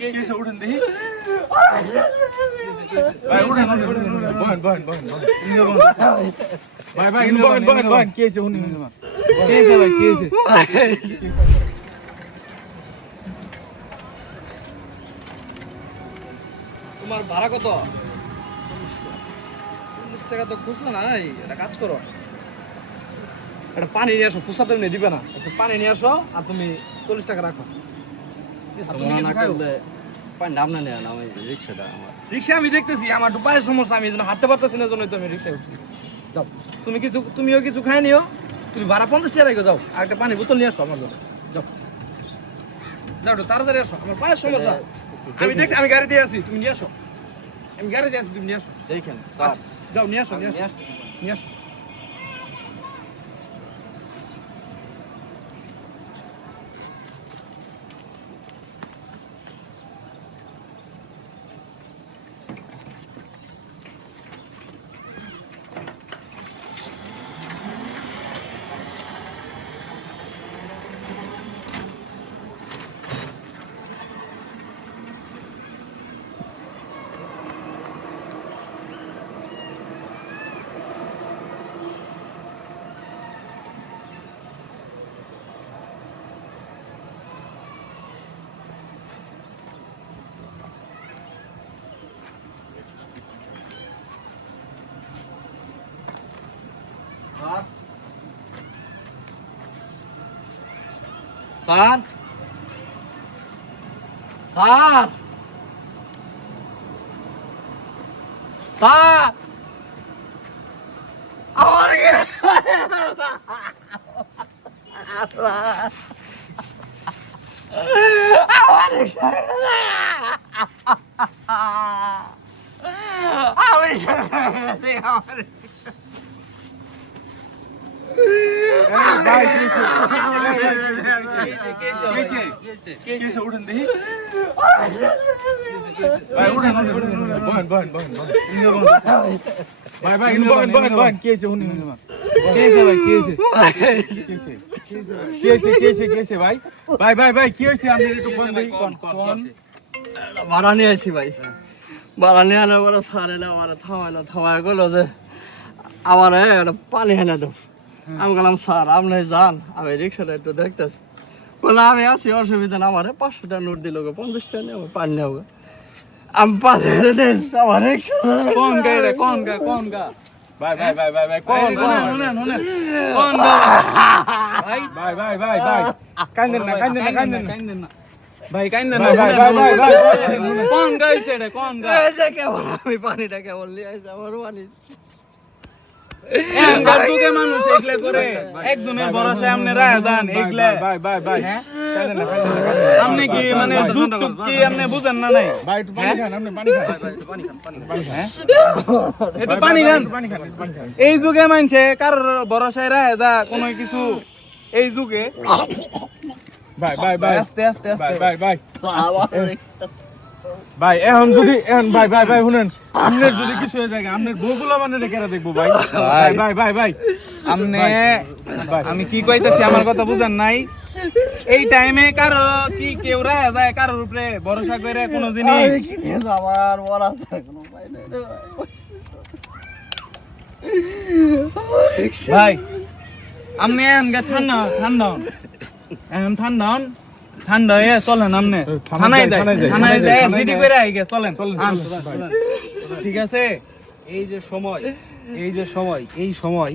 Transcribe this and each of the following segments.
कैसे उठन देखी भाई उठन बहन बहन बहन भाई भाई बहन बहन बहन कैसे उठन कैसे भाई कैसे তোমার ভাড়া কত 40 টাকা তো খুচরা নাই এটা কাজ করো একটা পানি নিয়ে আসো খুচরা তুমি দিবে না একটু পানি নিয়ে আসো আর তুমি 40 টাকা রাখো রিক্সা আমি দেখতেছি আমার একটু পায়ের সমস্যা আমি হাঁটতে পারতেছি না জন্য আমি রিক্সায় উঠছি যাও তুমিও কিছু খাই নিও তুমি ভাড়া 50 টাকা রেখে যাও আর একটা পানি বোতল নিয়ে আসো আমার জন্য যাও যাও একটু তাড়াতাড়ি আসো আমার পায়ের সমস্যা আমি গাড়ি দিয়ে আসি তুমি নিয়ে আসো আমি গাড়ি দিয়ে আসি তুমি নিয়ে আসো দেখেন যাও নিয়ে আসো নিয়ে আসো San San San Awar ke Allah Awar भाई कैसे उठन देखी भाई उठन बहन बहन बहन भाई भाई बहन बहन बहन कैसे उठन कैसे भाई कैसे भाई भाई भाई भाई कैसे हमने तो कौन देखी कौन भाड़ा नहीं आइसी भाई भाड़ा नहीं आने वाला सारे ना हमारा थामा को लो जे हमारे पानी है ना तो আমি গেলাম স্যার আপনি যান আমি রিক্সাটা একটু দেখতেছি বলে আমি আছি অসুবিধা না আমার 500 টাকা নোট দিল 50 টাকা নেব পানি নেব আমি পানি আমার রিক্সা कौन गा भाई भाई भाई भाई भाई कौन कौन गा भाई भाई भाई भाई भाई कांदन ना भाई कांदन ना भाई भाई भाई कौन गाइছে রে কোন গা এই যে কেবল আমি পানিটা কেবল নিয়ে আইছি আমার পানি তুকে মানুষ এগলে করে একজনের ভরসা আমনে রায় যান এগলে भाई भाई भाई कांदन ना আমনে কি মানে জুত টুক কি আমনে বুঝেন না নাই भाई একটু পানি খান আপনি পানি খান একটু পানি খান এই যুগে মানছে কার ভরসায় রায় যা কোনো কিছু এই যুগে भाई भाई भाई আস্তে আস্তে আস্তে भाई भाई ভাই এখন যদি এখন ভাই ভাই ভাই শুনেন আমনের যদি কিছু হয়ে যায় আমনের বউগুলা মানে কেরা দেখবো ভাই ভাই ভাই ভাই ভাই আমনে আমি কি কইতাছি আমার কথা বুঝেন নাই এই টাইমে কারো কি কেউ রায় যায় কারোর উপরে ভরসা করে কোনো জিনিস আমার বড় আছে কোনো পাই নাই রে ভাই আমনে এনগা ঠান্ডা হয়ে চলেন আমনে থানায় যায় জিডি করে আইগে চলেন ঠিক আছে এই যে সময়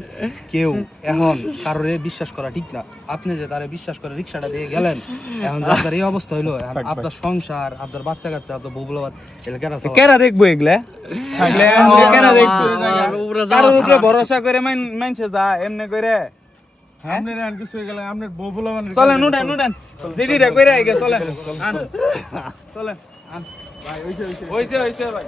কেউ এখন কারোরে বিশ্বাস করা ঠিক না আপনি যে তারে বিশ্বাস করে রিকশাটা দিয়ে গেলেন এখন যার এই অবস্থা হইলো আপনার সংসার আপনার বাচ্চা কাচ্চা আপনার বউ বলবার কেরা দেখবো এগুলা কেরা দেখবো কারোর উপরে ভরসা করে মানছে যা এমনি করে আমনের আর কিছু হয়ে গেলে আমনের বউগুলা মানে চলেন উঠেন জিডিটা কইরা আইগে চলেন চলেন ভাই হইছে ভাই